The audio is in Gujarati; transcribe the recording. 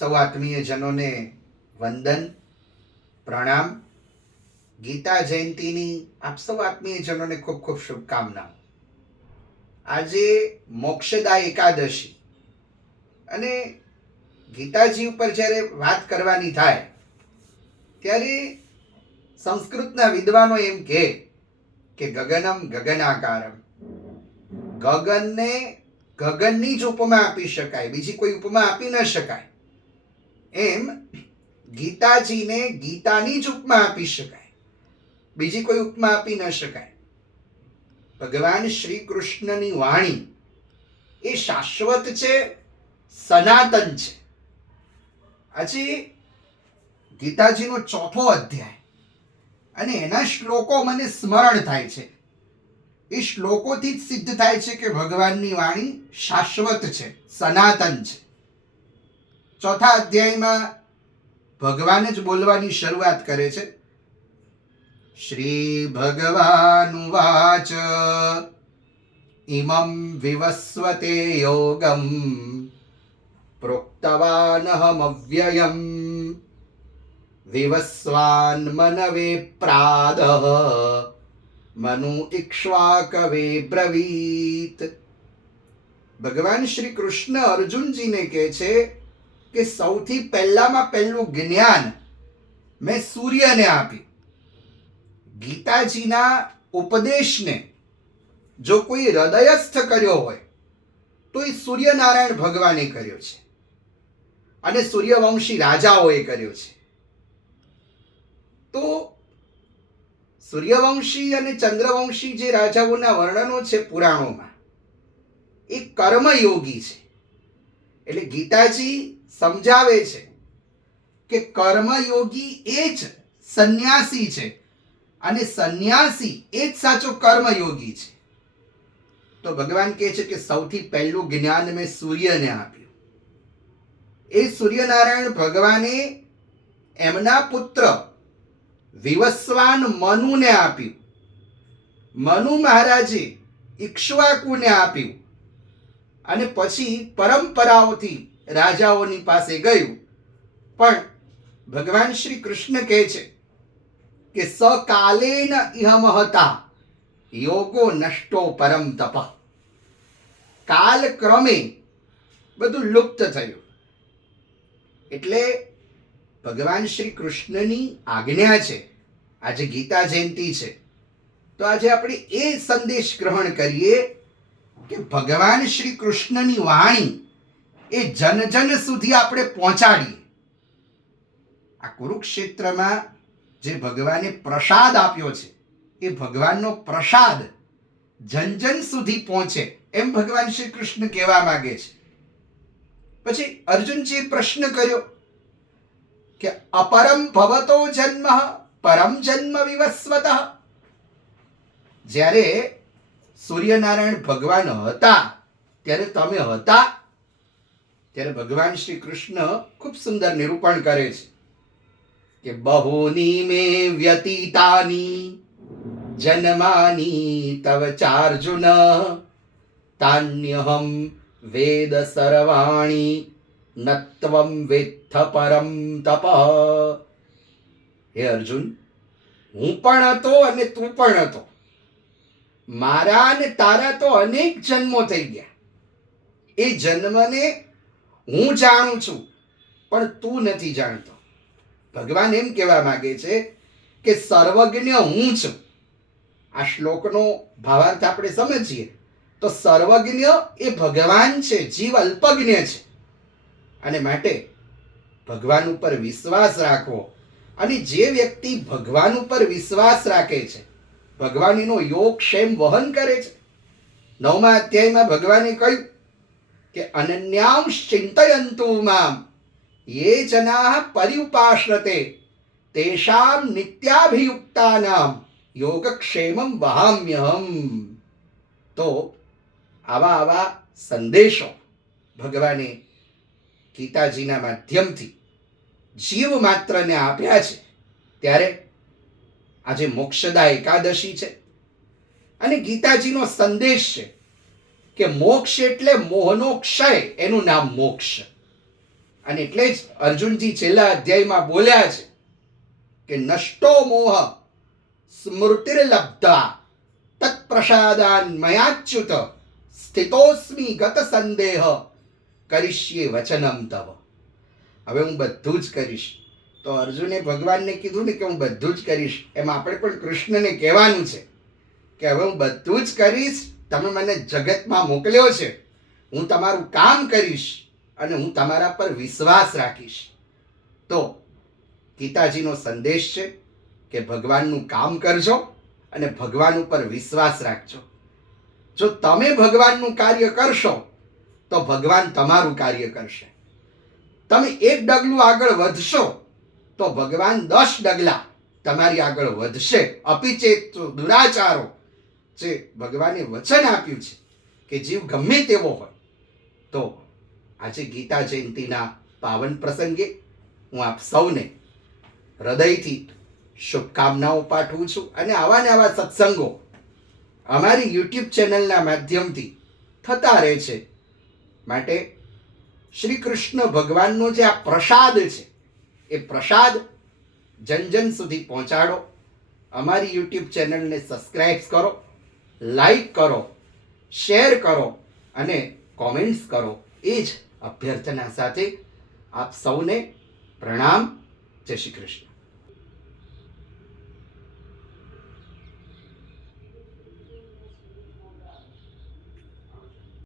સૌ આત્મીયજનોને વંદન, પ્રણામ. ગીતા જયંતીની આપ સૌ આત્મીયજનોને ખૂબ ખૂબ શુભકામનાઓ. આજે મોક્ષદા એકાદશી. અને ગીતાજી ઉપર જ્યારે વાત કરવાની થાય, ત્યારે સંસ્કૃતના વિદ્વાનો એમ કહે કે ગગનમ ગગનાકારમ. ગગનને ગગનની જ ઉપમા આપી શકાય, બીજી કોઈ ઉપમા આપી ન શકાય. એમ ગીતાજીને ગીતાની જ ઉપમા આપી શકાય. બીજી કોઈ ઉપમા આપી ન શકાય. ભગવાન શ્રી કૃષ્ણની વાણી એ શાશ્વત છે, સનાતન છે. આજે ગીતાજીનો ચોથો અધ્યાય અને એના શ્લોકો મને સ્મરણ થાય છે. એ શ્લોકોથી જ સિદ્ધ થાય છે કે ભગવાનની વાણી શાશ્વત છે, સનાતન છે. ચોથા અધ્યાયમાં ભગવાન જ બોલવાની શરૂઆત કરે છે. શ્રી ભગવાન વાચ ઇમમ વિવસ્વતે યોગમ, પ્રોક્તવાનહમવ્યયમ, વિવસ્વાન મનવે પ્રાદ, મનુ ઇક્ષ્વાકવે બ્રવીત. ભગવાન શ્રી કૃષ્ણ અર્જુનજીને કહે છે કે સૌથી પહેલામાં પહેલું જ્ઞાન મેં સૂર્યને આપ્યું. ગીતાજીના ઉપદેશને જો કોઈ હૃદયસ્થ કર્યો હોય, તો એ સૂર્યનારાયણ ભગવાને કર્યો છે. અને સૂર્યવંશી રાજાઓએ કર્યો છે. તો સૂર્યવંશી અને ચંદ્રવંશી જે રાજાઓના વર્ણનો છે પુરાણોમાં, એ કર્મયોગી છે. એટલે ગીતાજી સમજાવે છે કે કર્મયોગી એ જ સંન્યાસી છે અને સંન્યાસી એ જ સાચો કર્મયોગી છે. તો ભગવાન કહે છે કે સૌથી પહેલું જ્ઞાન મેં સૂર્યને આપ્યું. એ સૂર્યનારાયણ ભગવાને એમના પુત્ર વિવસ્વાન મનુને આપ્યું. મનુ મહારાજે ઇક્ષ્વાકુને આપ્યું. અને પછી પરંપરાઓથી રાજાઓની પાસે ગયું. પણ ભગવાન શ્રી કૃષ્ણ કહે છે કે સકાલેન ઇહમહતા યોગો નષ્ટો પરમ તપ. કાલ ક્રમે બધું લુપ્ત થયું. એટલે ભગવાન શ્રી કૃષ્ણની આજ્ઞા છે, આજે ગીતા જયંતી છે, તો આજે આપણે એ સંદેશ ગ્રહણ કરીએ કે ભગવાન શ્રી કૃષ્ણની વાણી એ જન જન સુધી આપણે પહોંચાડીએ. આ કુરુક્ષેત્રમાં જે ભગવાને પ્રસાદ આપ્યો છે, એ ભગવાનનો પ્રસાદ જન જન સુધી પહોંચે એમ ભગવાન શ્રી કૃષ્ણ કહેવા માગે છે. પછી અર્જુનજીએ પ્રશ્ન કર્યો કે અપરમ ભવતો જન્મ, પરમ જન્મ વિવસ્વત. જ્યારે સૂર્યનારાયણ ભગવાન હતા, ત્યારે તમે હતા ત્યારે ભગવાન શ્રી કૃષ્ણ ખૂબ સુંદર નિરૂપણ કરે છે કે બહુની મે વ્યતીતાની, જન્માની તવ ચાર્જુન, તાન્યહમ વેદ સર્વાણી, નત્વમ વેથ પરમ તપ. હે અર્જુન, હું પણ હતો અને તું પણ હતો. મારા અને તારા તો અનેક જન્મો થઈ ગયા. એ જન્મને હું જાણું છું, પણ તું નથી જાણતો. ભગવાન એમ કહેવા માગે છે કે સર્વજ્ઞ હું છું. આ શ્લોકનો ભાવાર્થ આપણે સમજીએ તો સર્વજ્ઞ એ ભગવાન છે, જીવ અલ્પજ્ઞ છે. અને માટે ભગવાન ઉપર વિશ્વાસ રાખવો અને જે વ્યક્તિ ભગવાન ઉપર વિશ્વાસ રાખે છે, ભગવાનનો યોગ ક્ષેમ વહન કરે છે. નવમા અધ્યાયમાં ભગવાને કહ્યું કે અનન્યામ ચિંતયંતુ મામ. યે જનાઃ પર્યુપાશ્રતે તેષામ નિત્યાભિયુક્તાનામ, યોગક્ષેમમ વહામ્યહમ. તો આવા આવા સંદેશો ભગવાને ગીતાજીના માધ્યમથી જીવ માત્રને આપ્યા છે. ત્યારે આજે મોક્ષદા એકાદશી છે. અને ગીતાજીનો સંદેશ છે. કે મોક્ષ એટલે મોહનો ક્ષય, એનું નામ મોક્ષ અને એટલે જ અર્જુનજી છેલ્લા અધ્યાયમાં બોલ્યા છે કે નષ્ટો મોહ સ્મૃતિર્લબ્ધા તત્પ્રસાદાન મયાચ્યુત સ્થિતોસ્મી ગત સંદેહ કરીશ્યે વચનમ તવ. હવે હું બધું જ કરીશ. તો અર્જુને ભગવાનને કીધું ને કે હું બધું જ કરીશ, એમાં આપણે પણ કૃષ્ણને કહેવાનું છે કે હવે હું બધું જ કરીશ તમે મને જગતમાં મોકલ્યો છે. હું તમારું કામ કરીશ અને હું તમારા પર વિશ્વાસ રાખીશ. તો ગીતાજીનો સંદેશ છે કે ભગવાનનું કામ કરજો અને ભગવાન ઉપર વિશ્વાસ રાખજો. જો તમે ભગવાનનું કાર્ય કરશો, તો ભગવાન તમારું કાર્ય કરશે. તમે એક ડગલું આગળ વધશો, તો ભગવાન દસ ડગલા તમારી આગળ વધશે. અપિચેત દુરાચારો જે ભગવાને વચન આપ્યું છે કે જીવ ગમે તેવો હોય, તો આજે ગીતા જયંતિના પાવન પ્રસંગે હું આપ સૌને હૃદયથી શુભકામનાઓ પાઠવું છું અને આવા ને આવા સત્સંગો અમારી યુટ્યુબ ચેનલના માધ્યમથી થતા રહે છે. માટે શ્રી કૃષ્ણ ભગવાનનો જે આ પ્રસાદ છે, એ પ્રસાદ જન જન સુધી પહોંચાડો. અમારી યુટ્યુબ ચેનલને સબસ્ક્રાઇબ કરો. લાઈક કરો, શેર કરો અને કોમેન્ટ્સ કરો. એ જ અભ્યર્થના સાથે આપ સૌને પ્રણામ. જય શ્રી કૃષ્ણ.